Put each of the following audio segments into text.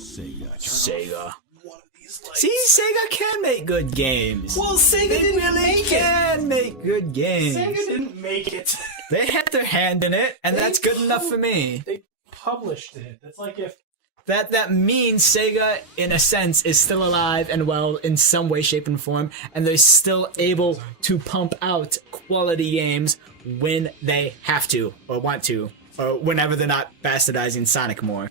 Sega. One of these lights. See, Sega can make good games. Well, Sega They didn't really make can make good games. it. Sega didn't make it. They had their hand in it, and that's good enough for me. They published it. That's like if That means Sega, in a sense, is still alive and well in some way, shape, and form, and they're still able to pump out quality games when they have to, or want to, or whenever they're not bastardizing Sonic more.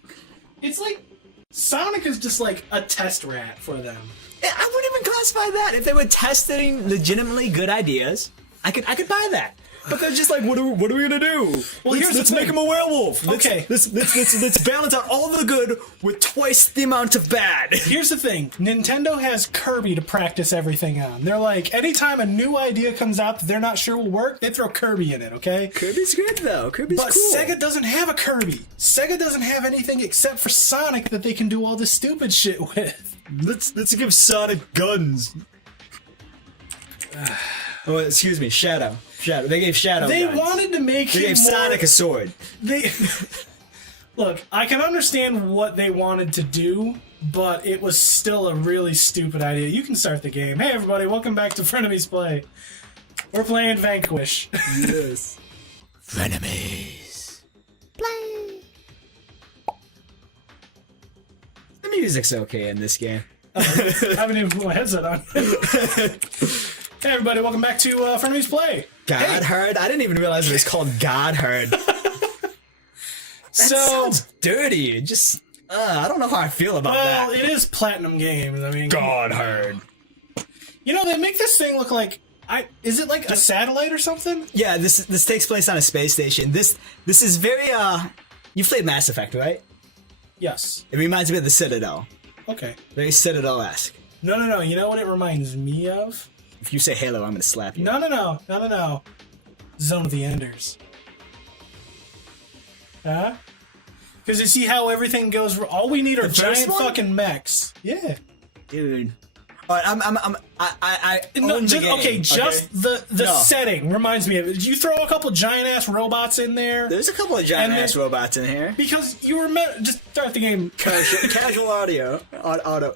it's like Sonic is just like a test rat for them. I wouldn't even classify that. If they were testing legitimately good ideas, I could buy that. But they're just like, what are we gonna do? Well, let's make him a werewolf. Okay. Let's balance out all the good with twice the amount of bad. Here's the thing. Nintendo has Kirby to practice everything on. They're like, anytime a new idea comes out that they're not sure will work, they throw Kirby in it, okay? Kirby's good though. Kirby's But cool. Sega doesn't have a Kirby. Sega doesn't have anything except for Sonic that they can do all this stupid shit with. Let's give Sonic guns. Oh, excuse me, Shadow. They gave Shadow They guns. wanted to make They him gave more... Sonic a sword. They look, I can understand what they wanted to do, but it was still a really stupid idea. You can start the game. Hey everybody, welcome back to Frenemies Play. We're playing Vanquish. Yes. Frenemies. Play. The music's okay in this game. I haven't even put my headset on. Hey everybody, welcome back to Frenemies Play. God Heard? I didn't even realize it was called God Heard. That sounds dirty. It just, I don't know how I feel about Well, that. it is Platinum Games. I mean, God Heard. you know, they make this thing look like is it like a satellite or something? Yeah, this takes place on a space station. This is very you played Mass Effect, right? Yes. It reminds me of the Citadel. Okay. Very Citadel-esque. No. You know what it reminds me of? If you say Halo, I'm gonna slap you. No. Zone of the Enders. Huh? Because you see how everything goes. All we need are The first giant one? fucking mechs. Yeah. Dude. Alright, I No, own the just, game, okay, just the No. setting reminds me of it. Did you throw a couple giant ass robots in there? There's a couple of giant And ass then- robots in here. Because you were meant just start the game. Casual audio. Auto.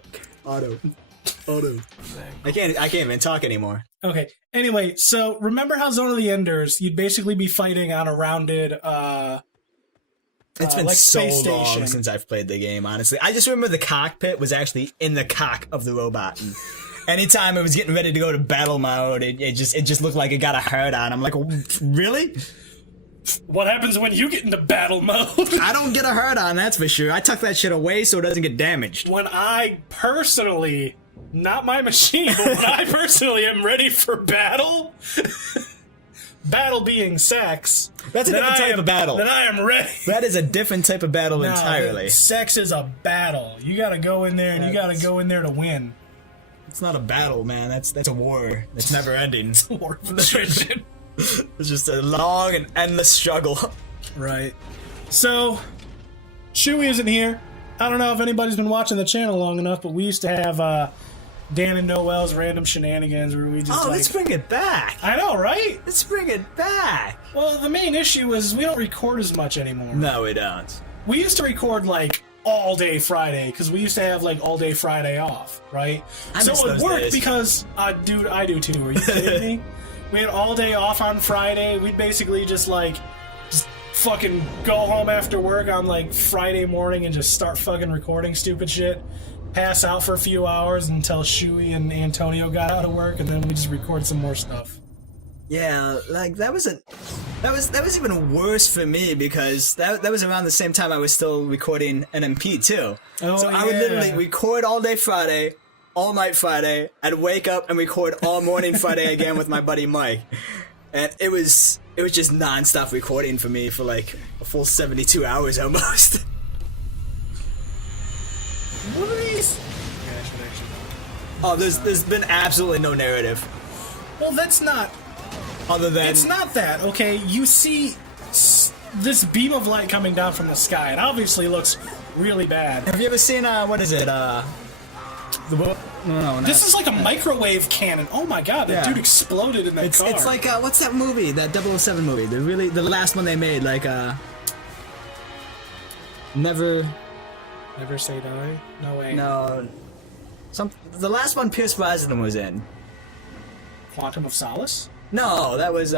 I can't even talk anymore. Okay. Anyway, so remember how Zone of the Enders, you'd basically be fighting on a rounded It's been like so space long station. since I've played the game, honestly. I just remember the cockpit was actually in the cock of the robot. And anytime it was getting ready to go to battle mode, it just looked like it got a hard on. I'm like, really? What happens when you get into battle mode? I don't get a hard on, that's for sure. I tuck that shit away so it doesn't get damaged. When I personally, not my machine, but when I personally am ready for battle, battle being sex, That's a different type of battle. then I am ready. That is a different type of battle entirely. Sex is a battle. You gotta go in there and you gotta go in there to win. It's not a battle, man. That's a war. That's never ending. War of attrition. It's just a long and endless struggle. Right. So, Chewie isn't here. I don't know if anybody's been watching the channel long enough, but we used to have Dan and Noel's random shenanigans where we just Let's bring it back. I know, right? Let's bring it back. Well, the main issue is we don't record as much anymore. No, we don't. We used to record like all day Friday because we used to have like all day Friday off, right? I So miss it would those work days. because, dude, I do too. Are you kidding me? We had all day off on Friday. We'd basically just fucking go home after work on like Friday morning and just start fucking recording stupid shit. Pass out for a few hours until Shuey and Antonio got out of work, and then we just record some more stuff. Yeah, like that was even worse for me because that was around the same time I was still recording an MP too. Oh, so I would yeah. literally record all day Friday, all night Friday. I'd wake up and record all morning Friday again with my buddy Mike, and it was just non-stop recording for me for like a full 72 hours almost. What are these? Oh, there's been absolutely no narrative Well, that's not. other than It's not that, okay? You see this beam of light coming down from the sky. It obviously looks really bad. Have you ever seen what is it? No, This is like a microwave cannon. Oh my god, that Yeah. dude exploded in that car. It's like what's that movie? That 007 movie. The last one they made. Like never. Never Say Die? No way. No. The last one Pierce Brosnan was in. Quantum of Solace? No, that was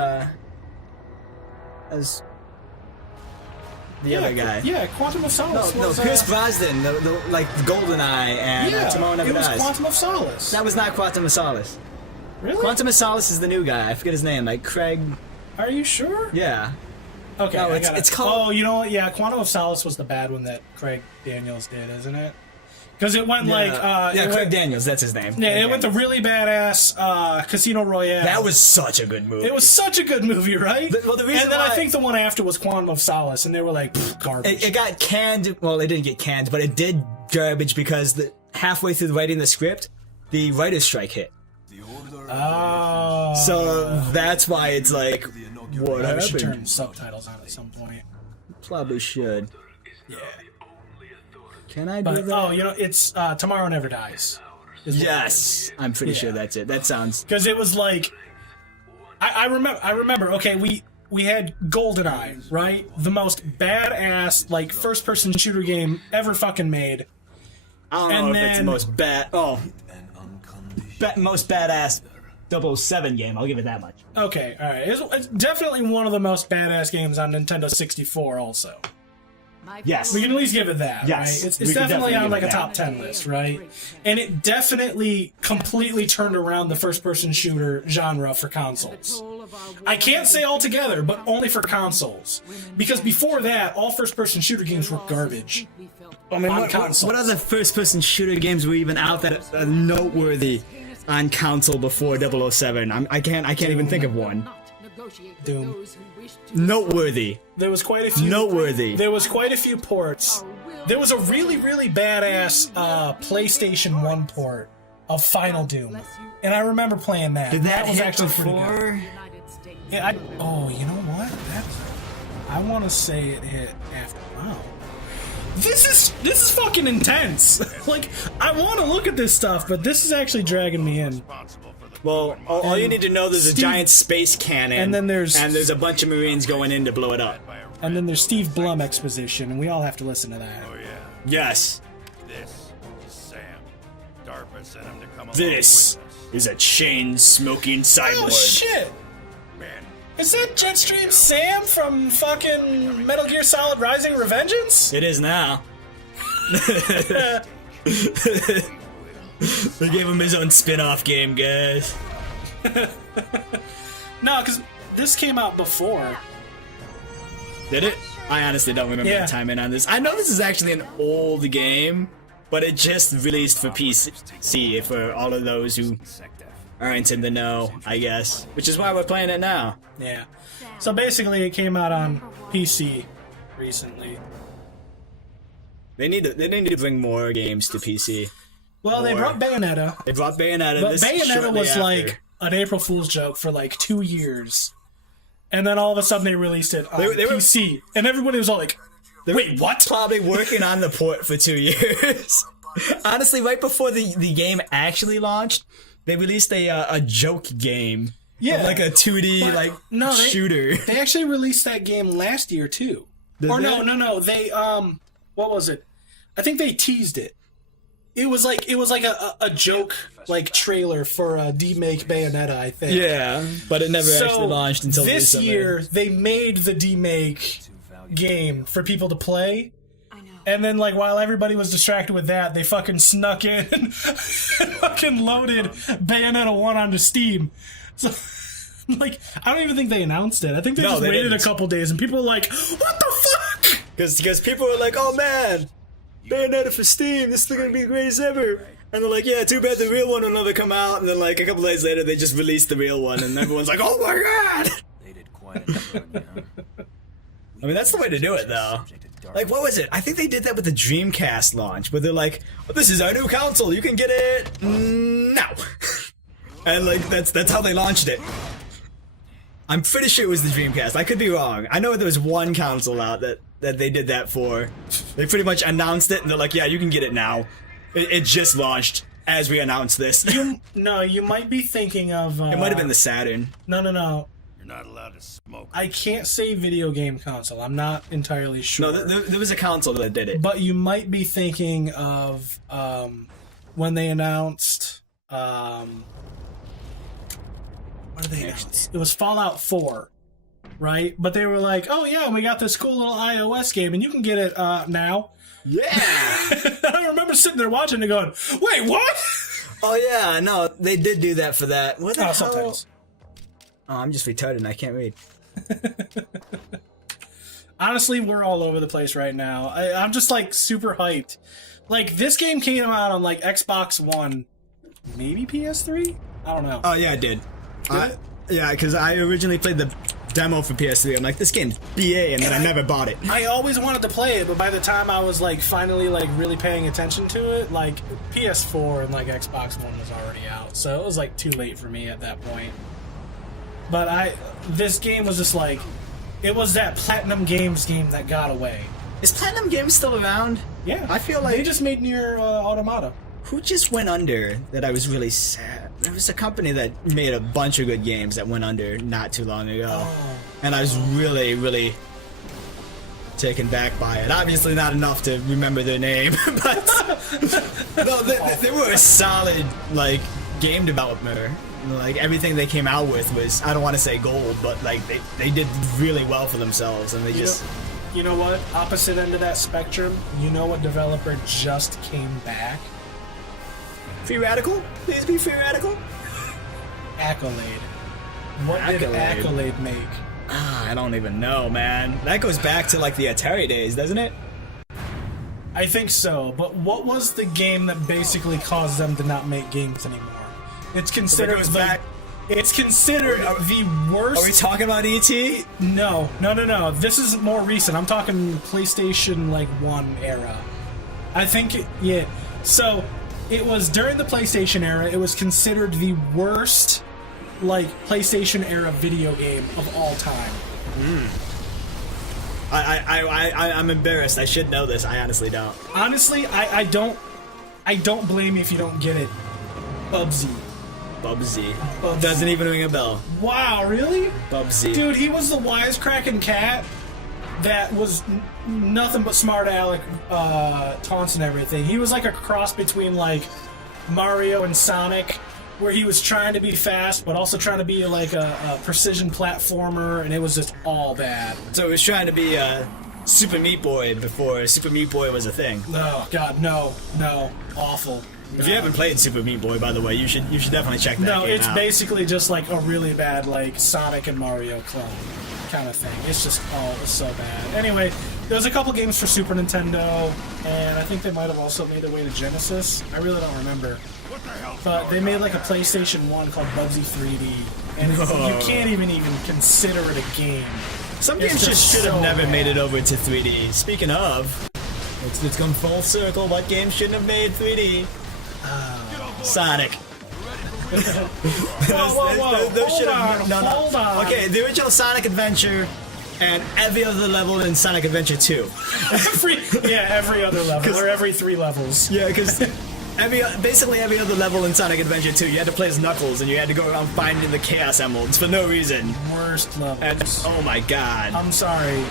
the other guy. Yeah, Quantum of Solace. No, was, Pierce Brosnan, the like GoldenEye and Tomorrow Never it was Dies. Quantum of Solace. That was not Quantum of Solace. Really? Quantum of Solace is the new guy. I forget his name. Like Craig. Are you sure? Yeah. Okay, No, I it's- got it. it's called- Oh, you know what? Yeah, Quantum of Solace was the bad one that Craig Daniels did, isn't it? Because it went like Craig Daniels. That's his name. Yeah, Craig it went the Daniels. really badass Casino Royale. That was such a good movie. It was such a good movie, right? Well, the reason and then why- I think the one after was Quantum of Solace, and they were like, "Pfft, garbage. It got canned. Well, it didn't get canned, but it did garbage because halfway through writing the script, the writer's strike hit. Oh. So that's why it's like, what I should turn happened? subtitles on at some point. Probably should. Yeah. Can I do But, that? oh, you know, it's Tomorrow Never Dies. Yes, I'm pretty sure that's it. That sounds. Because it was like, I remember. Okay, we had GoldenEye, right? The most badass like first-person shooter game ever fucking made. I don't And know if it's the then- most most badass 007 game. I'll give it that much. Okay, all right. It's definitely one of the most badass games on Nintendo 64. Also, Yes. we can at least give it that. Yes, right? It's we can definitely definitely on give like it a top 10 list, right? And it definitely completely turned around the first-person shooter genre for consoles. I can't say altogether, but only for consoles. Because before that, all first-person shooter games were garbage. I mean, on consoles. what other first-person shooter games were even out that are noteworthy on console before 007? I can't even think of one. Doom. Noteworthy. There was quite a few. Noteworthy. There was quite a few ports. There was a really, really badass PlayStation 1 port of Final Doom, and I remember playing that. Did that was hit actually pretty good. before? Yeah, you know what? I want to say it hit after. Wow. This is fucking intense. Like, I want to look at this stuff, but this is actually dragging me in. Well, all you need to know, there's a Steve- giant space cannon, And then there's- a bunch of Marines going in to blow it up. And then there's Steve Blum exposition, and we all have to listen to that. Yes, This is Sam. DARPA sent him to come along this with us. is a chain-smoking cyborg. Oh shit! Man, Is that Jetstream Sam from fucking Metal Gear Solid Rising Revengeance? It is now. They gave him his own spin-off game, guys. No, because this came out before. Did it? I honestly don't remember Yeah. the timing on this. I know this is actually an old game, but it just released for PC for all of those who aren't in the know, I guess. Which is why we're playing it now. Yeah. So basically, it came out on PC recently. They need to bring more games to PC. Well, they More. brought Bayonetta, They brought Bayonetta. but this Bayonetta shortly was after. like an April Fool's joke for like 2 years. And then all of a sudden they released it on They were- PC. And everybody was all like, wait, what? Probably working on the port for 2 years. Honestly, right before the game actually launched, they released a joke game. Yeah. Like a 2D But- no, they- shooter. They actually released that game last year too. Did Or they? no, they what was it? I think they teased it. It was like a joke like trailer for a demake Bayonetta, I think. Yeah, but it never So actually launched until this summer. year they made the demake game for people to play. And then, like, while everybody was distracted with that, they fucking snuck in and fucking loaded Bayonetta 1 onto Steam. So, like, I don't even think they announced it. I think they No, just they waited didn't. a couple days, and people were like, what the fuck? Because people were like, oh man, Bayonetta for Steam, this is gonna be the greatest ever. And they're like, yeah, too bad the real one will never come out. And then like a couple days later, they just released the real one, and everyone's like, oh my god! they did quite a number, you know. I mean, that's the way to do it, though. Like, what was it? I think they did that with the Dreamcast launch, where they're like, oh, this is our new console, you can get it now. And like, that's how they launched it. I'm pretty sure it was the Dreamcast. I could be wrong. I know there was one console out that they did that for. They pretty much announced it, and they're like, yeah, you can get it now. It just launched as we announced this. You might be thinking of... It might have been the Saturn. No. You're not allowed to smoke. I can't say video game console. I'm not entirely sure. No, there was a console that did it. But you might be thinking of when they announced. What did they announce? It was Fallout 4, right? But they were like, "Oh yeah, we got this cool little iOS game, and you can get it now." Yeah. I remember sitting there watching and going, "Wait, what?" Oh yeah, no, they did do that for that. What the hell? Sometimes. Oh, I'm just retarded and I can't read. Honestly, we're all over the place right now. I'm just like super hyped. Like this game came out on like Xbox One, maybe PS3. I don't know. Oh yeah, I did. Yeah, because I originally played the demo for PS3. I'm like, this game's BA, and then I never bought it. I always wanted to play it, but by the time I was like finally like really paying attention to it, like PS4 and like Xbox One was already out, so it was like too late for me at that point. But this game was just like, it was that Platinum Games game that got away. Is Platinum Games still around? Yeah, I feel like they just made Nier Automata. Who just went under that I was really sad? There was a company that made a bunch of good games that went under not too long ago. And I was really, really taken back by it. Obviously not enough to remember their name, but no, they were a solid, like, game developer. Like, everything they came out with was, I don't want to say gold, but, like, they did really well for themselves, and they just... You know what? Opposite end of that spectrum, you know what developer just came back? Free Radical? Please be Free Radical? Accolade. What did Accolade make? I don't even know, man. That goes back to like the Atari days, doesn't it? I think so, but what was the game that basically caused them to not make games anymore? It's considered It's considered the worst. Are we talking about E.T.? No. This is more recent. I'm talking PlayStation like 1 era. I think yeah. So it was during the PlayStation era. It was considered the worst, like, PlayStation era video game of all time. I'm embarrassed. I should know this. I honestly don't. Honestly, I don't blame you if you don't get it. Bubsy. Doesn't even ring a bell. Wow, really? Bubsy. Dude, he was the wisecracking cat that was nothing but smart aleck taunts and everything. He was like a cross between like Mario and Sonic, where he was trying to be fast but also trying to be like a precision platformer, and it was just all bad. So he was trying to be Super Meat Boy before Super Meat Boy was a thing. Oh god, no, awful. If you haven't played Super Meat Boy, by the way, you should definitely check that game out. No, it's basically just like a really bad like Sonic and Mario clone kind of thing. It's just it's so bad. Anyway, there was a couple games for Super Nintendo, and I think they might have also made their way to Genesis. I really don't remember. But they made like a PlayStation 1 called Bubsy 3D, and you can't even consider it a game. Some games just should have never made it over to 3D. Speaking of, it's gone full circle. What game shouldn't have made 3D? Sonic. Whoa. Hold on. Okay, the original Sonic Adventure and every other level in Sonic Adventure 2. every other level, or every 3 levels. Yeah, because basically every other level in Sonic Adventure 2, you had to play as Knuckles, and you had to go around finding the Chaos Emeralds for no reason. Worst levels. And, oh my god. I'm sorry.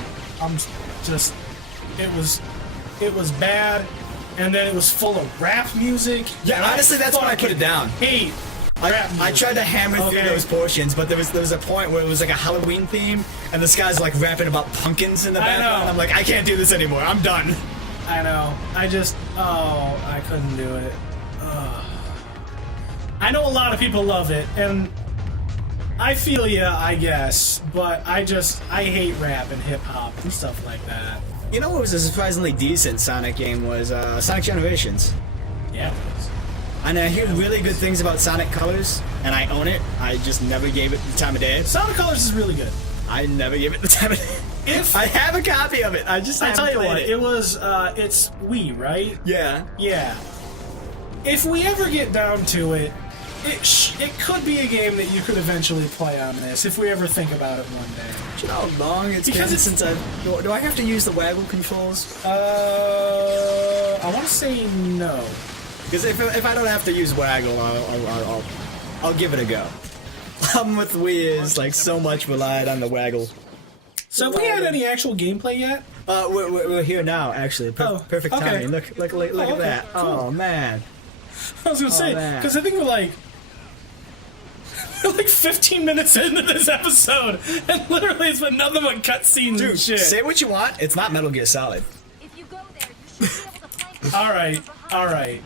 It was bad. And then it was full of rap music. Yeah, honestly, that's when I put it down. Hate rap music. I tried to hammer through those portions, but there was a point where it was like a Halloween theme, and this guy's like rapping about pumpkins in the background. I'm like, I can't do this anymore. I'm done. I know. I couldn't do it. I know a lot of people love it, and I feel ya, I guess, but I hate rap and hip hop and stuff like that. You know what was a surprisingly decent Sonic game was Sonic Generations. Yeah. And I hear really good things about Sonic Colors, and I own it. I just never gave it the time of day. Sonic Colors is really good. I never gave it the time of day. I have a copy of it. I tell you what, it was it's Wii, right? Yeah. Yeah. If we ever get down to it, it could be a game that you could eventually play on this if we ever think about it one day. Do you know how long it's been since do I have to use the waggle controls? I want to say no. Because if I don't have to use waggle, I'll give it a go. problem with Wii is like so much relied on the waggle. So have we had any actual gameplay yet? We're here now, actually. Perfect okay. timing. Look okay, at that. cool. Oh man. I was gonna say, man. because I think we're like 15 minutes into this episode, and literally it's been nothing but cutscenes and shit. Say what you want. It's not Metal Gear Solid. If you go there, you should be able to find All right.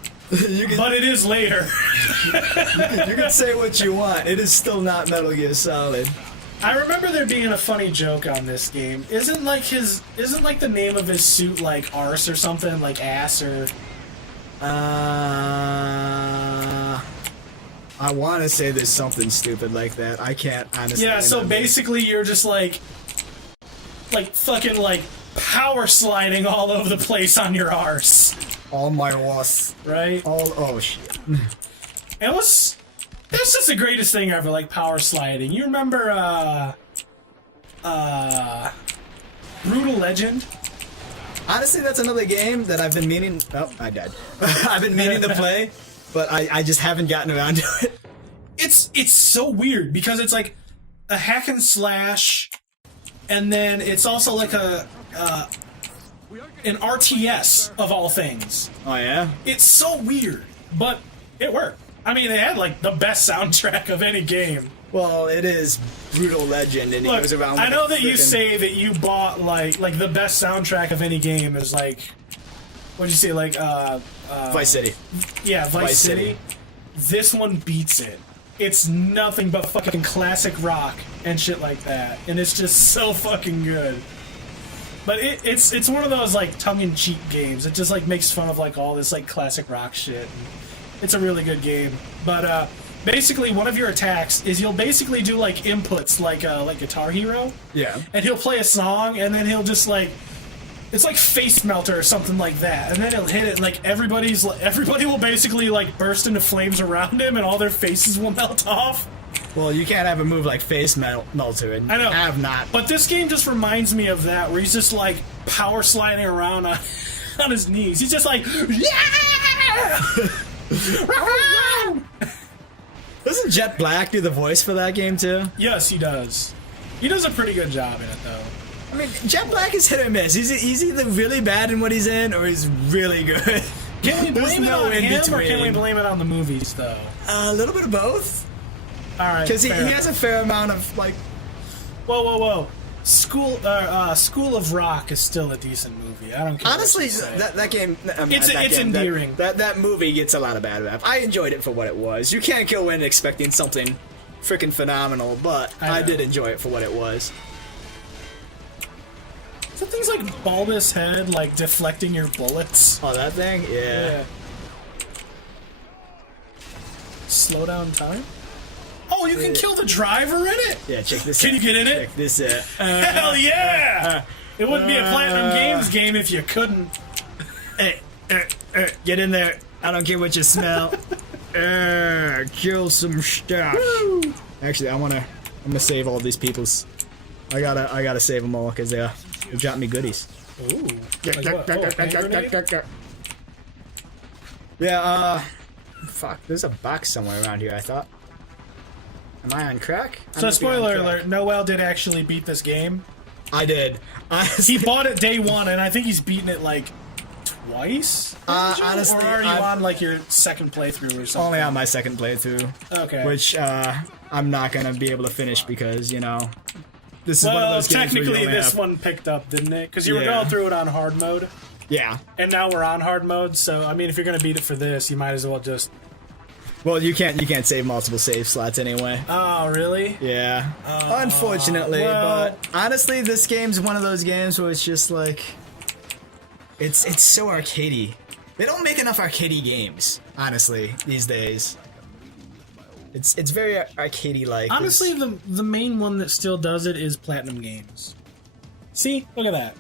you But it is later. can say what you want. It is still not Metal Gear Solid. I remember there being a funny joke on this game. Isn't like the name of his suit like ARSE or something, like ass or I want to say there's something stupid like that. I can't honestly. yeah, so remember. basically you're just like fucking like power sliding all over the place on your arse, all my loss. right? Oh shit. That's just the greatest thing ever, like power sliding. You remember Brutal Legend? Honestly, that's another game that I've been meaning. Oh, I died. I've been meaning to play, but I just haven't gotten around to it. It's so weird because it's like a hack and slash, and then it's also like an RTS of all things. Oh yeah. It's so weird, but it worked. I mean, they had like the best soundtrack of any game. Well, it is Brutal Legend, and it Look, goes around. I with know a that you frickin- say that you bought like the best soundtrack of any game is like, what'd you say, like Vice City. yeah, Vice City. City. This one beats it. It's nothing but fucking classic rock and shit like that, and it's just so fucking good. But it's one of those like tongue-in-cheek games. It just like makes fun of like all this like classic rock shit. It's a really good game. But basically, one of your attacks is you'll basically do like inputs like Guitar Hero, Yeah. and he'll play a song, and then he'll just like. It's like Face Melter or something like that, and then he'll hit it, and like everybody will basically like burst into flames around him, and all their faces will melt off. Well, you can't have a move like Face Melter, and I know. have not. But this game just reminds me of that, where he's just like power sliding around on his knees. He's just like, yeah! Doesn't Jet Black do the voice for that game too? Yes, he does. He does a pretty good job in it, though. I mean, Jet Black is hit or miss. He's either really bad in what he's in, or he's really good. Can we There's blame it no on in him, or can we between. blame it on the movies, though? A little bit of both, All right, because he fair has a fair amount of like. Whoa! School of Rock is still a decent movie. I don't care. Honestly, what you say. that game. I mean, It's that game, endearing. That movie gets a lot of bad rap. I enjoyed it for what it was. You can't go in expecting something freaking phenomenal, but I I know. did enjoy it for what it was. So things like bulbous head, like deflecting your bullets. Oh, that thing? Yeah. Slow Slow down time. Oh, you can kill the driver in it. Yeah, check this Can out. you get in it? Check this out. Hell yeah! It wouldn't be a Platinum Games game if you couldn't. Get in there. I don't care what you smell. Kill some stuff. Actually, I'm gonna save all these peoples. I gotta save them all because they dropped me goodies. Ooh. Like what? Oh, hand grenade? Yeah, fuck, there's a box somewhere around here, I thought. Am I on crack? I So must be on spoiler crack. alert, Noel did actually beat this game. I did. Honestly, He bought it day one, and I think he's beaten it like twice. honestly, or are you I'm- on like your second playthrough or something? only on my second playthrough, Okay. which I'm not gonna be able to finish because, you know, this is one of well, those games where you technically only this have- one picked up, didn't it? Because you were Yeah. going through it on hard mode, Yeah. and now we're on hard mode. So I mean, if you're gonna beat it for this, you might as well just. Well, you can't save multiple save slots anyway. Oh, really? Yeah. Unfortunately, well- but honestly, this game's one of those games where it's just like it's so arcadey. They don't make enough arcadey games, honestly, these days. It's very arcadey like. Honestly, the main one that still does it is Platinum Games. See, look at that.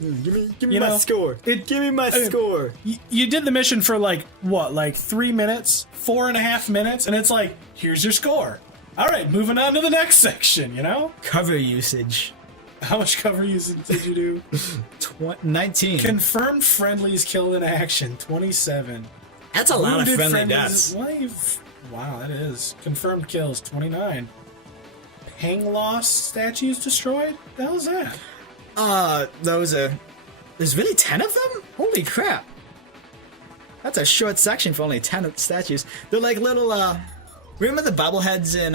give me you my know, score. Give me my score. You did the mission for like what, like 3 minutes, 4.5 minutes, and it's like, here's your score. All right, moving on to the next section. You know, Cover usage. how much cover usage did you do? 19. Confirmed friendlies killed in action, 27. That's a lot of Wounded friendly friendlies- deaths. Wow, that is. Confirmed kills, 29. hang lost statues destroyed? The hell is that? There's really 10 of them? Holy crap. That's a short section for only 10 statues. They're like little, remember the bobbleheads in,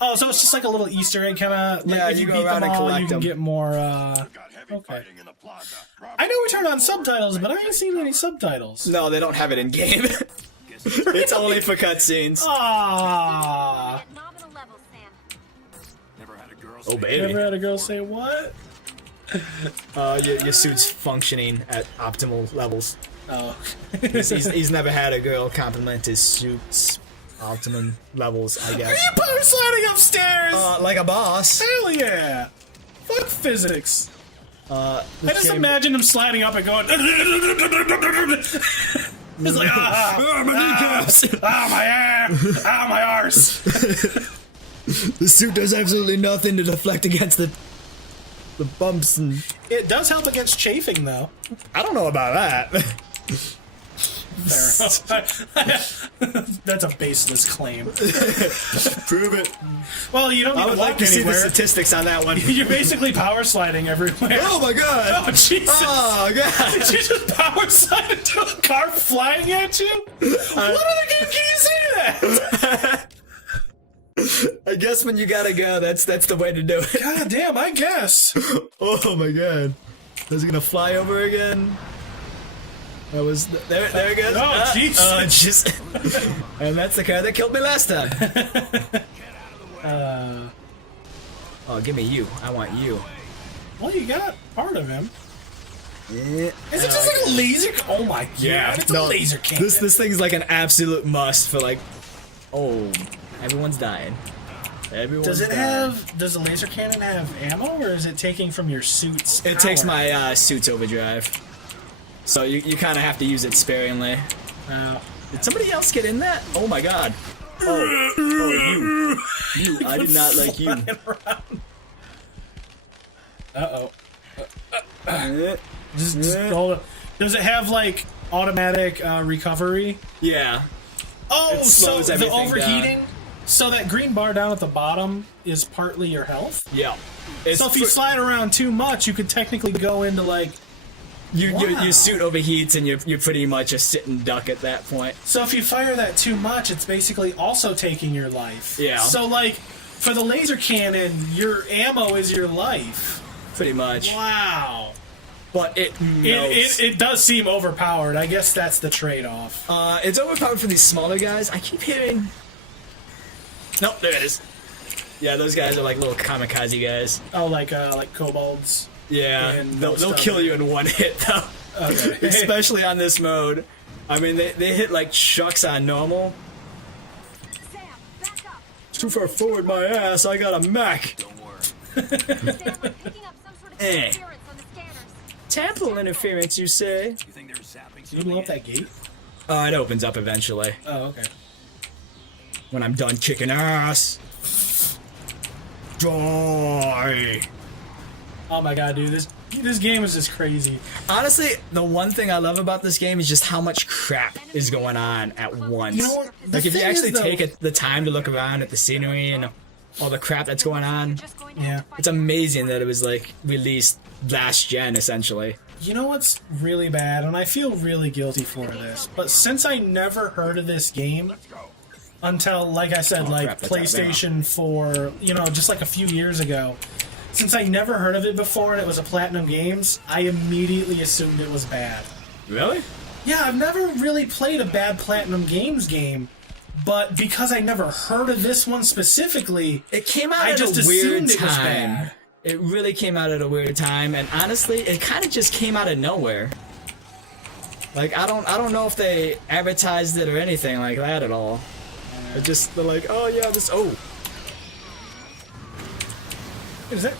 Oh, so it's just like a little Easter egg kind of. Like Yeah, if you you go beat around them and all, collect you can them. get more. Got heavy Okay. fighting in the plaza. I know we turned on subtitles, but I ain't seen any subtitles. No, they don't have it in game. It's only for cutscenes. Ah, At nominal level, Sam. Never had a girl Oh, say baby. never had a girl say what? Your suit's functioning at optimal levels. Oh, He's never had a girl compliment his suit's optimum levels, I are guess. you power sliding upstairs? Like a boss. Hell yeah! Fuck physics. I This just game- imagine him sliding up and going. It's like my kneecaps. my ass, my arse. The suit does absolutely nothing to deflect against the bumps and... It does help against chafing, though. I don't know about that. That's a baseless claim. Prove it. Well, you don't need I to would walk like to see the anywhere. statistics on that one. You're basically power sliding everywhere. Oh my god! Oh, Jesus. Oh god! Did you just power slide into a car flying at you? What other game can you say that? I guess when you gotta go, that's the way to do it. God damn, I guess. Oh my god! Is it gonna fly over again? That was there it goes. Oh, jeez. Oh, just. And that's the car that killed me last time. Oh, give me you. I want you. Well, you got part of him. Yeah. Is it just like a laser? Oh my god! Yeah, it's a laser cannon. This thing's like an absolute must for like. Oh, everyone's dying. Everyone's Does it dying. have? Does the laser cannon have ammo, or is it taking from your suit's? It takes power? my suit's overdrive. So you kind of have to use it sparingly. Did somebody else get in that? Oh my god. Oh, you. I did not like you. Uh-oh. Eh, Just hold it. Does it have like automatic recovery? Yeah. Oh, It so slows the everything overheating. So that green bar down at the bottom is partly your health. Yeah. It's So if you slide around too much, you could technically go into like. Wow. your suit overheats and you're pretty much a sitting duck at that point. So if you fire that too much, it's basically also taking your life. Yeah. So like, for the laser cannon, your ammo is your life. Pretty much. Wow. But it knows. It does seem overpowered. I guess that's the trade-off. It's overpowered for these smaller guys. I keep hearing. Nope, there it is. Yeah, those guys are like little kamikaze guys. Oh, like kobolds. Yeah, And they'll most of kill them. you in one hit though. Okay. Especially on this mode. I mean, they hit like shucks on normal. Sam, back up. Too far forward, my ass. I got a mech. Sam, I'm picking up some sort of Eh. interference on the scanners. Temple interference, you say? You think they're sapping You blow up that gate? Oh, it opens up eventually Oh, okay. when I'm done kicking ass. Die. Oh my god, dude, this game is just crazy. Honestly, the one thing I love about this game is just how much crap is going on at once. You know what? The Like if you thing actually is, though- take the time to look around at the scenery and all the crap that's going on, Just going to Yeah. have to fight it's amazing that it was like released last gen essentially. You know what's really bad, and I feel really guilty for this, but since I never heard of this game until, like I said, like crap, that's out of PlayStation 4, you know, just like a few years ago, since I never heard of it before and it was a Platinum Games, I immediately assumed it was bad. Really? Yeah, I've never really played a bad Platinum Games game, but because I never heard of this one specifically, It came out I at just a weird assumed it was time. bad. It really came out at a weird time, and honestly, it kind of just came out of nowhere. Like I don't know if they advertised it or anything like that at all. They're like, oh yeah, this. Oh, is that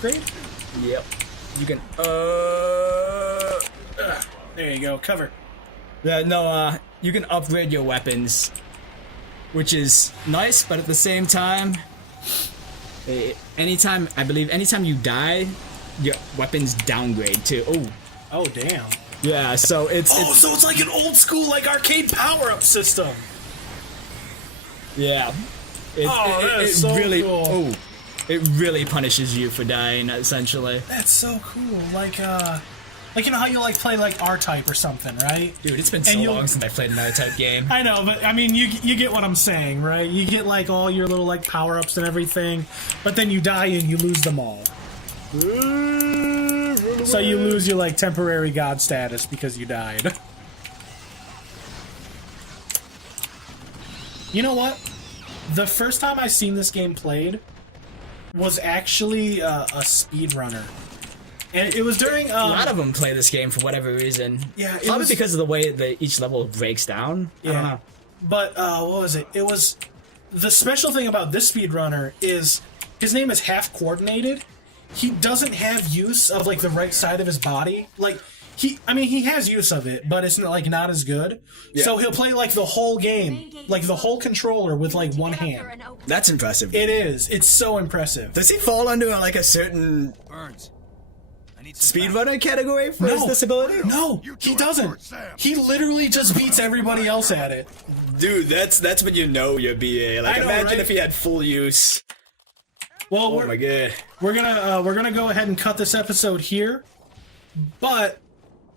great? yep. You can. There you go, cover. Yeah, no. You can upgrade your weapons, which is nice, but at the same time, anytime you die, your weapons downgrade too. Oh. Oh damn. Yeah, so it's So it's like an old school like arcade power-up system. yeah. that is so really, cool. oh, it really punishes you for dying, essentially. That's so cool. Like you know how you like play like R-Type or something, right? Dude, it's been so long since I played another type game. I know, but I mean, you get what I'm saying, right? You get like all your little like power-ups and everything, but then you die and you lose them all. So you lose your like temporary god status because you died. You know what? The first time I seen this game played was actually a speedrunner. And it was during A lot of them play this game for whatever reason. Yeah, it probably was- because of the way that each level breaks down. I don't know. But what was it? It was the special thing about this speedrunner is his name is half coordinated. He doesn't have use of like the right side of his body. Like he has use of it, but it's not as good. Yeah. So he'll play like the whole game, like the whole controller with like one hand. That's impressive. It is. It's so impressive. Does he fall under like a certain Burns. I need some speedrunner category for his disability? No, he doesn't. He literally just beats everybody else at it. Dude, that's when you know you're BA. Like, I know, imagine right? if he had full use. Well, Oh my god. we're gonna go ahead and cut this episode here. But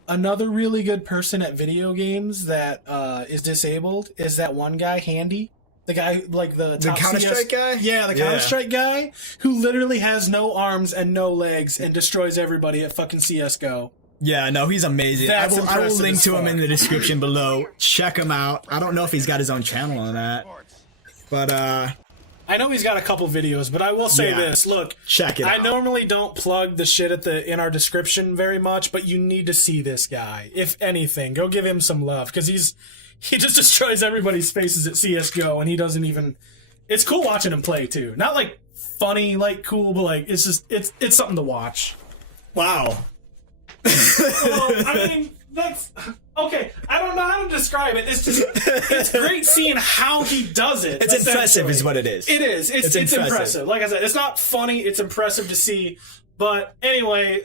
another really good person at video games that is disabled is that one guy, Handy. The guy, like the top Counter-Strike guy? Yeah, the Yeah. Counter-Strike guy who literally has no arms and no legs and destroys everybody at fucking CS:GO. Yeah, no, he's amazing. That's I will impressive link as to him fuck. in the description below. Check him out. I don't know if he's got his own channel on that. But, I know he's got a couple videos, but I will say Yeah. this. Look, check it I out. normally don't plug the shit in our description very much, but you need to see this guy. If anything, go give him some love because he just destroys everybody's faces at CS:GO, and he doesn't even. It's cool watching him play too. Not like funny, like cool, but like it's just it's something to watch. Wow. Well, I mean, that's okay. I don't know how to describe it. It's great seeing how he does it. It's impressive is what it is. It is. It's impressive. impressive. Like I said, it's not funny. It's impressive to see. But anyway,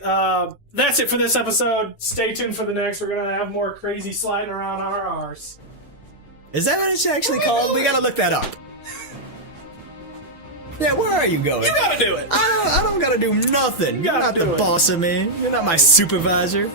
that's it for this episode. Stay tuned for the next. We're gonna have more crazy sliding around our arse. Is that what it's actually called? We gotta look that up. Yeah, where are you going? You gotta do it. I don't gotta do nothing. You're gotta not the do it. boss of me. You're not my supervisor.